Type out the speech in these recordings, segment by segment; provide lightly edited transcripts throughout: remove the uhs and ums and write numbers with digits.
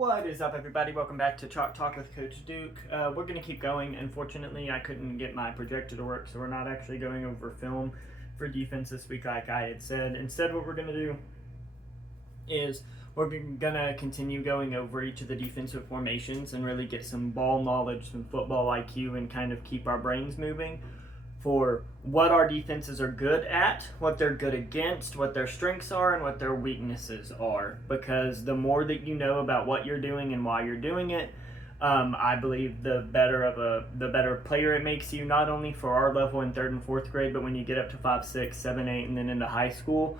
What is up, everybody? Welcome back to Chalk Talk with Coach Duke. We're going to keep going. Unfortunately, I couldn't get my projector to work, so we're not actually going over film for defense this week like I had said. Instead, what we're going to do is we're going to continue going over each of the defensive formations and really get some ball knowledge, some football IQ, and kind of keep our brains moving for what our defenses are good at, what they're good against, what their strengths are, and what their weaknesses are. Because the more that you know about what you're doing and why you're doing it, I believe the better player it makes you, not only for our level in 3rd and 4th grade, but when you get up to 5, 6, 7, 8, and then into high school,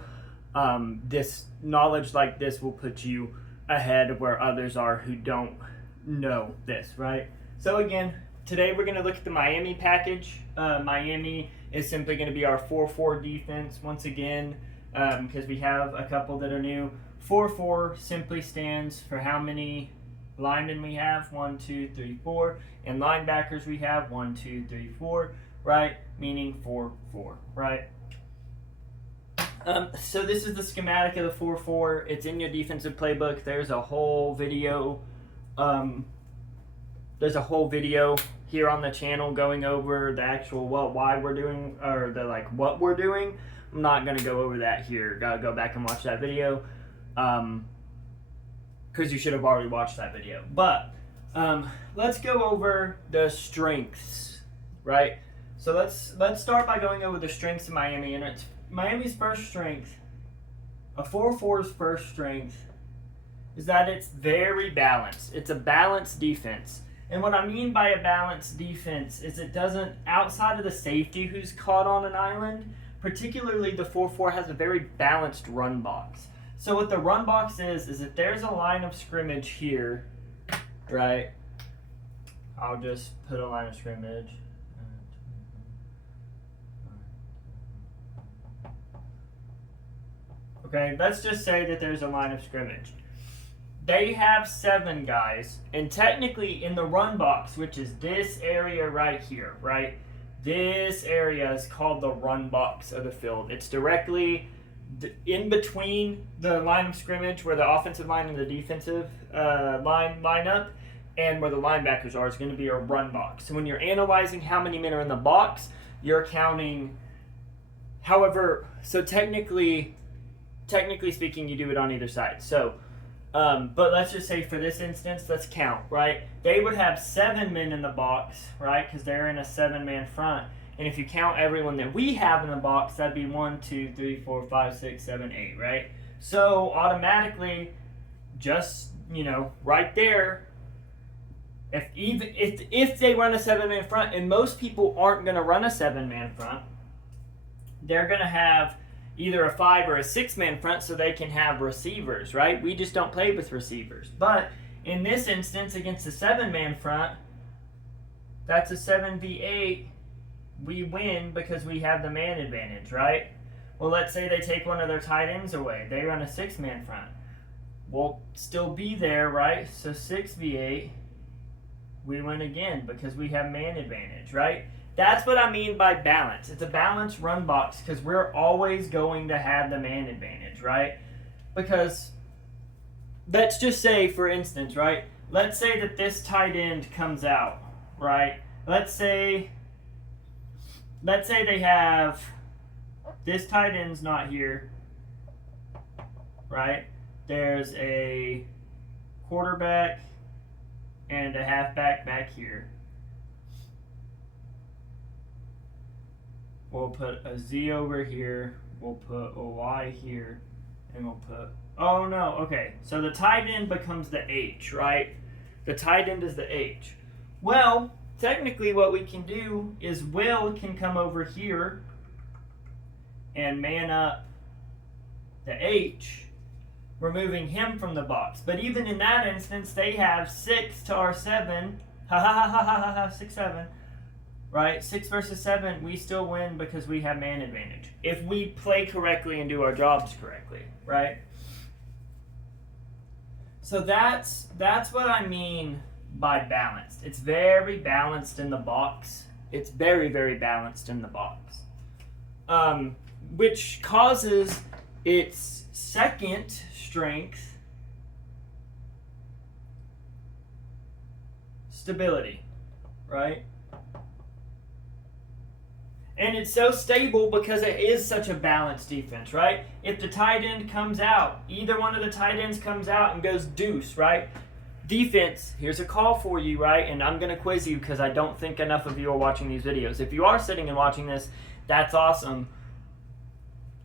this knowledge like this will put you ahead of where others are who don't know this, right? So again, today we're going to look at the Miami package. Miami is simply going to be our 4-4 defense once again, because we have a couple that are new. 4-4 simply stands for how many linemen we have, 1, 2, 3, 4, and linebackers we have, 1, 2, 3, 4, right? Meaning 4-4, right? So this is the schematic of the 4-4. It's in your defensive playbook. There's a whole video. There's a whole video here on the channel going over the actual why we're doing, or the what we're doing. I'm not gonna go over that here. Gotta go back and watch that video, because you should have already watched that video. But let's go over the strengths, right? So let's start by going over the strengths of Miami, and it's Miami's first strength. A 4-4's first strength is that it's very balanced. It's a balanced defense. And what I mean by a balanced defense is it doesn't, outside of the safety who's caught on an island, particularly the 4-4 has a very balanced run box. So what the run box is if there's a line of scrimmage here, right? I'll just put a line of scrimmage. Okay, let's just say that there's a line of scrimmage. They have 7 guys, and technically in the run box, which is this area right here, right? This area is called the run box of the field. It's directly in between the line of scrimmage where the offensive line and the defensive line up, and where the linebackers are is going to be a run box. So when you're analyzing how many men are in the box, you're counting. However, so technically speaking, you do it on either side. So. But let's just say for this instance, let's count, right? They would have 7 men in the box, right? Because they're in a 7-man front. And if you count everyone that we have in the box, that'd be 1, 2, 3, 4, 5, 6, 7, 8, right? So automatically, just, right there, if they run a 7-man front, and most people aren't going to run a 7-man front, they're going to have either a 5 or a 6-man front so they can have receivers, right? We just don't play with receivers. But in this instance, against a 7-man front, that's a 7v8. We win because we have the man advantage, right? Well, let's say they take one of their tight ends away. They run a 6-man front. We'll still be there, right? So 6v8, we win again because we have man advantage, right? That's what I mean by balance. It's a balanced run box because we're always going to have the man advantage, right? Because let's just say, for instance, right? Let's say that this tight end comes out, right? Let's say they have this tight end's not here, right? There's a quarterback and a halfback back here. We'll put a Z over here, we'll put a Y here, and we'll put, oh no, okay. So the tight end becomes the H, right? The tight end is the H. Well, technically what we can do is Will can come over here and man up the H, removing him from the box. But even in that instance, they have 6 to our 7, 6, 7. Right? 6 versus 7, we still win because we have man advantage. If we play correctly and do our jobs correctly, right? So that's what I mean by balanced. It's very balanced in the box. It's very, very balanced in the box. Which causes its second strength stability, right? And it's so stable because it is such a balanced defense, right? If the tight end comes out, either one of the tight ends comes out and goes deuce, right? Defense, here's a call for you, right? And I'm going to quiz you because I don't think enough of you are watching these videos. If you are sitting and watching this, that's awesome.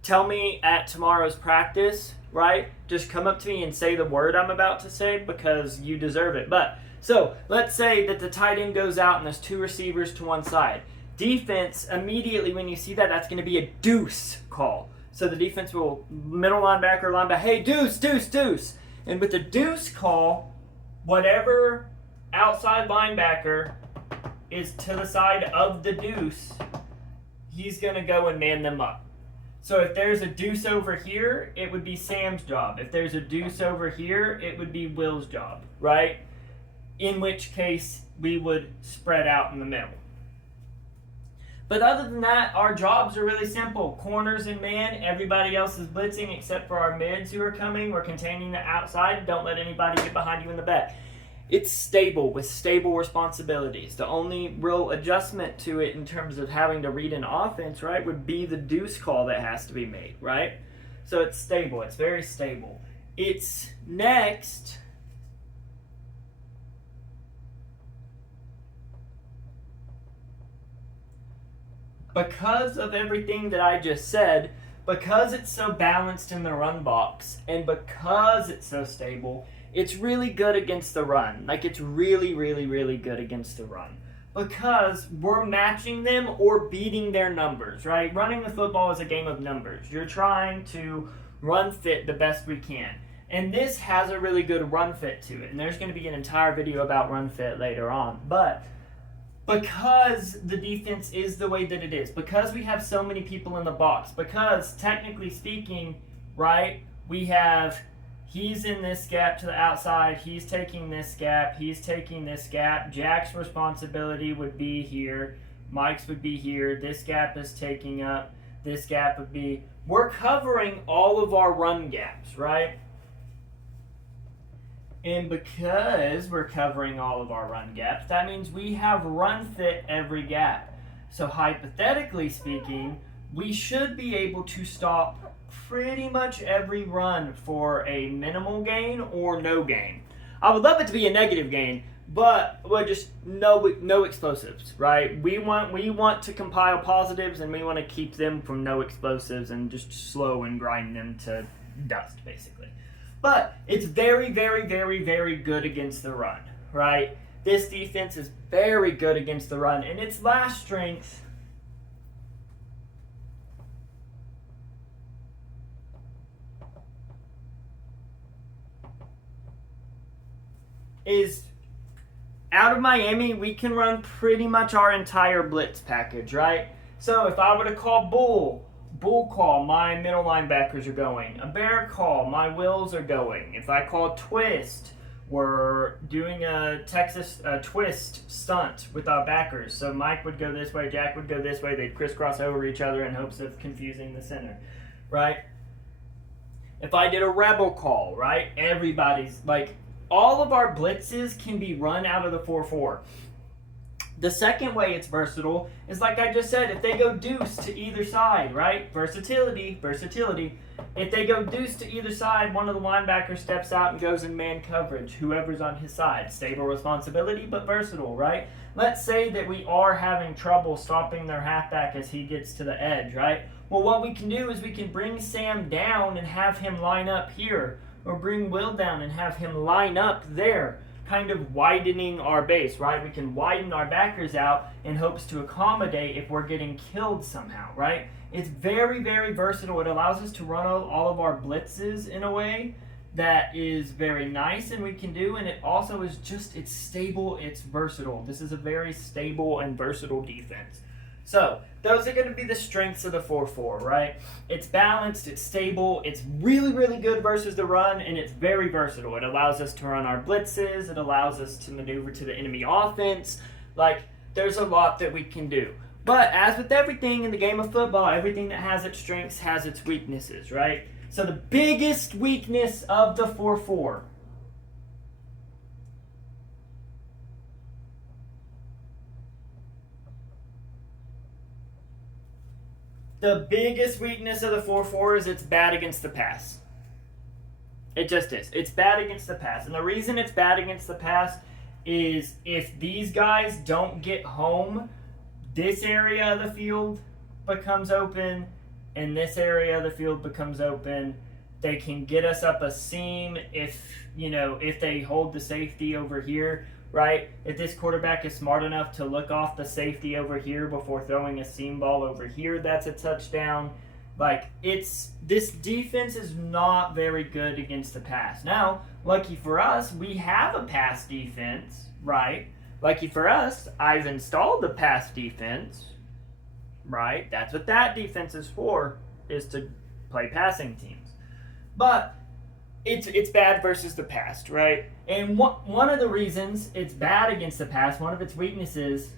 Tell me at tomorrow's practice, right? Just come up to me and say the word I'm about to say because you deserve it. But, so, let's say that the tight end goes out and there's two receivers to one side. Defense, immediately when you see that, that's going to be a deuce call. So the defense will, middle linebacker, hey, deuce, deuce, deuce. And with the deuce call, whatever outside linebacker is to the side of the deuce, he's going to go and man them up. So if there's a deuce over here, it would be Sam's job. If there's a deuce over here, it would be Will's job, right? In which case, we would spread out in the middle. But other than that, our jobs are really simple. Corners and man, everybody else is blitzing except for our mids who are coming. We're containing the outside. Don't let anybody get behind you in the back. It's stable with stable responsibilities. The only real adjustment to it in terms of having to read an offense, right, would be the deuce call that has to be made, right? So it's stable. It's very stable. It's next... because of everything that I just said, because it's so balanced in the run box, and because it's so stable, it's really good against the run. Like, it's really, really, really good against the run. Because we're matching them or beating their numbers, right? Running the football is a game of numbers. You're trying to run fit the best we can. And this has a really good run fit to it. And there's going to be an entire video about run fit later on. But because the defense is the way that it is, because we have so many people in the box, because technically speaking, right, we have, he's in this gap to the outside, he's taking this gap, he's taking this gap, Jack's responsibility would be here, Mike's would be here, this gap is taking up, this gap would be, we're covering all of our run gaps, right? And because we're covering all of our run gaps, that means we have run fit every gap. So hypothetically speaking, we should be able to stop pretty much every run for a minimal gain or no gain. I would love it to be a negative gain, but just no explosives, right? We want to compile positives, and we want to keep them from no explosives and just slow and grind them to dust, basically. But it's very, very, very, very good against the run, right? This defense is very good against the run, and its last strength is out of Miami, we can run pretty much our entire blitz package, right? So if I were to call bull call, my middle linebackers are going. A bear call, my wills are going. If I call twist, we're doing a Texas twist stunt with our backers. So Mike would go this way, Jack would go this way. They'd crisscross over each other in hopes of confusing the center, right? If I did a rebel call, right? Everybody's, like, all of our blitzes can be run out of the 4-4. The second way it's versatile is, like I just said, if they go deuce to either side, right? Versatility. If they go deuce to either side, one of the linebackers steps out and goes in man coverage, whoever's on his side. Stable responsibility, but versatile, right? Let's say that we are having trouble stopping their halfback as he gets to the edge, right? Well, what we can do is we can bring Sam down and have him line up here, or bring Will down and have him line up there, kind of widening our base, right? We can widen our backers out in hopes to accommodate if we're getting killed somehow, right? It's very, very versatile. It allows us to run all of our blitzes in a way that is very nice and we can do, and it also is just, it's stable, it's versatile. This is a very stable and versatile defense. So, those are going to be the strengths of the 4-4, right? It's balanced, it's stable, it's really, really good versus the run, and it's very versatile. It allows us to run our blitzes, it allows us to maneuver to the enemy offense. Like, there's a lot that we can do. But as with everything in the game of football, everything that has its strengths has its weaknesses, right? So the biggest weakness of the 4-4 The biggest weakness of the 4-4 is it's bad against the pass. It just is. It's bad against the pass. And the reason it's bad against the pass is if these guys don't get home, this area of the field becomes open, and this area of the field becomes open. They can get us up a seam if they hold the safety over here, right? If this quarterback is smart enough to look off the safety over here before throwing a seam ball over here, that's a touchdown. Like, this defense is not very good against the pass. Now, lucky for us, we have a pass defense, right? Lucky for us, I've installed the pass defense, right? That's what that defense is for, is to play passing teams. But it's bad versus the pass, right? And one of the reasons it's bad against the pass, one of its weaknesses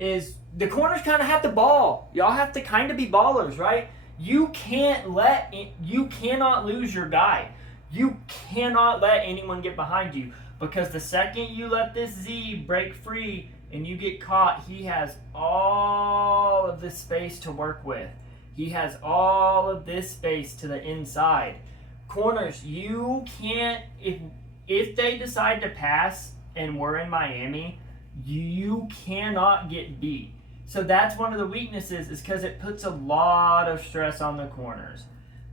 is the corners kind of have the ball. Y'all have to kind of be ballers, right? You cannot lose your guy. You cannot let anyone get behind you, because the second you let this Z break free and you get caught, he has all of this space to work with. He has all of this space to the inside. Corners, you can't, if they decide to pass and we're in Miami, you cannot get beat. So that's one of the weaknesses, is because it puts a lot of stress on the corners.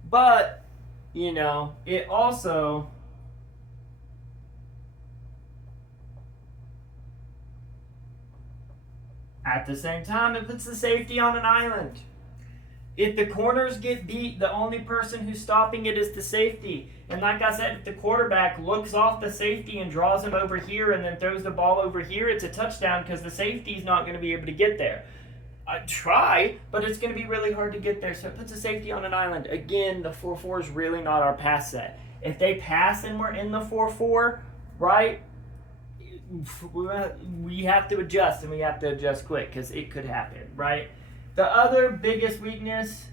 But, it also, at the same time, it puts the safety on an island. If the corners get beat, the only person who's stopping it is the safety. And like I said, if the quarterback looks off the safety and draws him over here and then throws the ball over here, it's a touchdown because the safety's not going to be able to get there. I try, but it's going to be really hard to get there. So it puts a safety on an island. Again, the 4-4 is really not our pass set. If they pass and we're in the 4-4, right, we have to adjust, and we have to adjust quick because it could happen, right? The other biggest weakness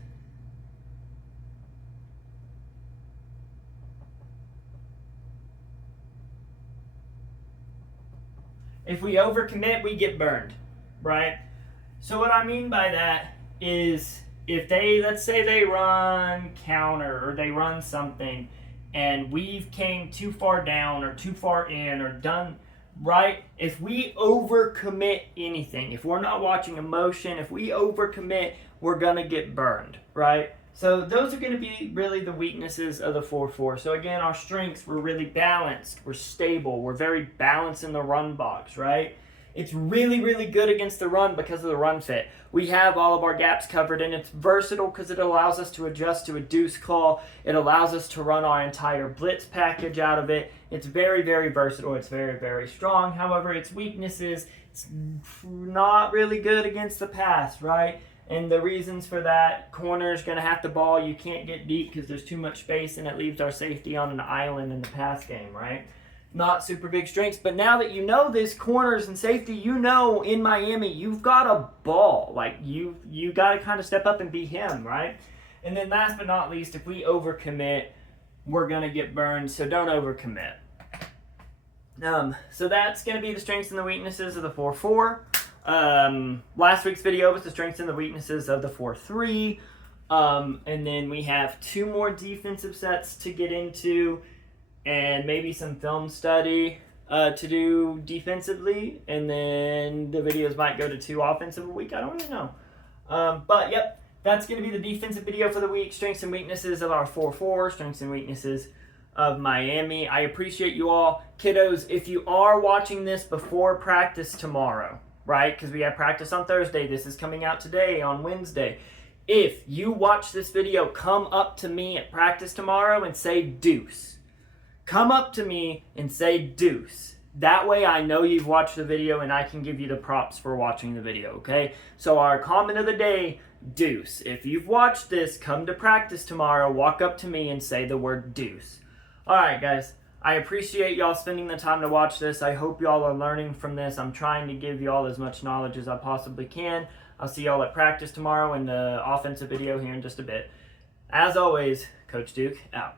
if we overcommit, we get burned, right? So what I mean by that is if let's say they run counter or they run something and we've came too far down or too far in or done, right? If we overcommit anything, if we're not watching a motion, if we overcommit, we're going to get burned, right? So those are going to be really the weaknesses of the 4-4. So again, our strengths, we're really balanced, we're stable, we're very balanced in the run box, right? It's really, really good against the run because of the run fit. We have all of our gaps covered, and it's versatile because it allows us to adjust to a deuce call. It allows us to run our entire blitz package out of it. It's very, very versatile. It's very, very strong. However, its weaknesses, it's not really good against the pass, right? And the reasons for that, corner's going to have the ball. You can't get deep because there's too much space, and it leaves our safety on an island in the pass game, right? Not super big strengths, but now that you know this, corners and safety, in Miami, you've got a ball. Like, you got to kind of step up and be him, right? And then last but not least, if we overcommit, we're going to get burned, so don't overcommit. So that's going to be the strengths and the weaknesses of the 4-4. Last week's video was the strengths and the weaknesses of the 4-3. And then we have 2 more defensive sets to get into, and maybe some film study to do defensively, and then the videos might go to 2 offensive a week. I don't really know. But, yep, that's going to be the defensive video for the week. Strengths and weaknesses of our 4-4, strengths and weaknesses of Miami. I appreciate you all. Kiddos, if you are watching this before practice tomorrow, right, because we have practice on Thursday, this is coming out today on Wednesday. If you watch this video, come up to me at practice tomorrow and say deuce. Come up to me and say deuce. That way I know you've watched the video and I can give you the props for watching the video, okay? So our comment of the day, deuce. If you've watched this, come to practice tomorrow, walk up to me and say the word deuce. Alright guys, I appreciate y'all spending the time to watch this. I hope y'all are learning from this. I'm trying to give y'all as much knowledge as I possibly can. I'll see y'all at practice tomorrow in the offensive video here in just a bit. As always, Coach Duke out.